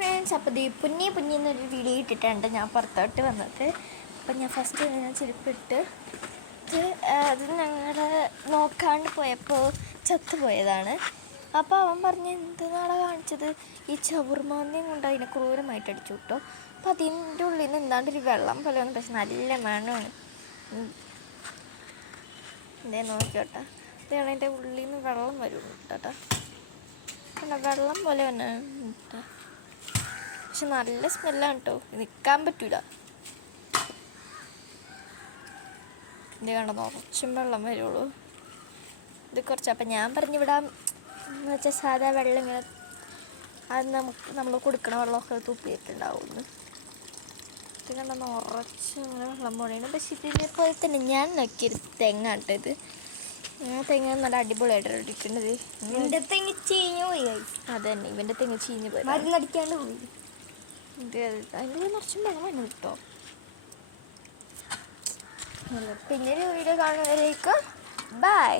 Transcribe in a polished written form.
Friends, അപ്പോൾ എന്നൊരു video ഇട്ടിട്ടുണ്ട് ഞാൻ പുറത്തോട്ട് വന്നത്. അപ്പം ഞാൻ ഫസ്റ്റ് ഞാൻ ചെരുപ്പിട്ട് അത് ഞങ്ങൾ നോക്കാണ്ട് പോയപ്പോൾ ചത്തുപോയതാണ്. അപ്പോൾ അവൻ പറഞ്ഞ് എന്ത് നാളെ കാണിച്ചത്, ഈ ചവുർമാന്യം കൊണ്ട് അതിനെ ക്രൂരമായിട്ട് അടിച്ചു കിട്ടോ. അപ്പോൾ അതിൻ്റെ ഉള്ളിൽ നിന്ന് എന്താണ്ടൊരു വെള്ളം പോലെ വന്നു, പക്ഷെ നല്ല മണമാണ്. എന്തേ നോക്കിയോട്ടെ, ഇതാണ് അതിൻ്റെ ഉള്ളിൽ നിന്ന് വെള്ളം വരും കേട്ടോ. വെള്ളം പോലെ തന്നെ കേട്ടോ, പക്ഷെ നല്ല സ്മെല്ലാണ് കേട്ടോ, നിൽക്കാൻ പറ്റൂല. ഇത് കണ്ടോ, നിറച്ചും വെള്ളം വരുള്ളൂ. ഇത് കുറച്ച് അപ്പം ഞാൻ പറഞ്ഞിവിടെ എന്ന് വെച്ചാൽ സാധാ വെള്ളം ഇങ്ങനെ അത് നമ്മൾ കൊടുക്കണ വെള്ളമൊക്കെ തുപ്പിയിട്ടുണ്ടാവുമെന്ന്. ഇത് കണ്ടോ, നിറച്ച് ഇങ്ങനെ വെള്ളം പോണേന്. പക്ഷെ ഇതിനെപ്പോലെ തന്നെ ഞാൻ നോക്കിയൊരു തെങ്ങാട്ടോ ഇത്. തെങ്ങ് നല്ല അടിപൊളിയായിട്ട് ഇരിക്കുന്നത്. ഇവൻ്റെ തെങ്ങ് ചീഞ്ഞു പോയി. അതന്നെ, ഇവൻ്റെ തെങ്ങ് ചീഞ്ഞ് പോയി, മരുന്നടിക്കാണ്ട് പോയി. അതിൻ്റെ നിറച്ചും വെള്ളം വേണം കേട്ടോ. പിന്നൊരു വീഡിയോ കാണുന്നവരേക്കും ബൈ.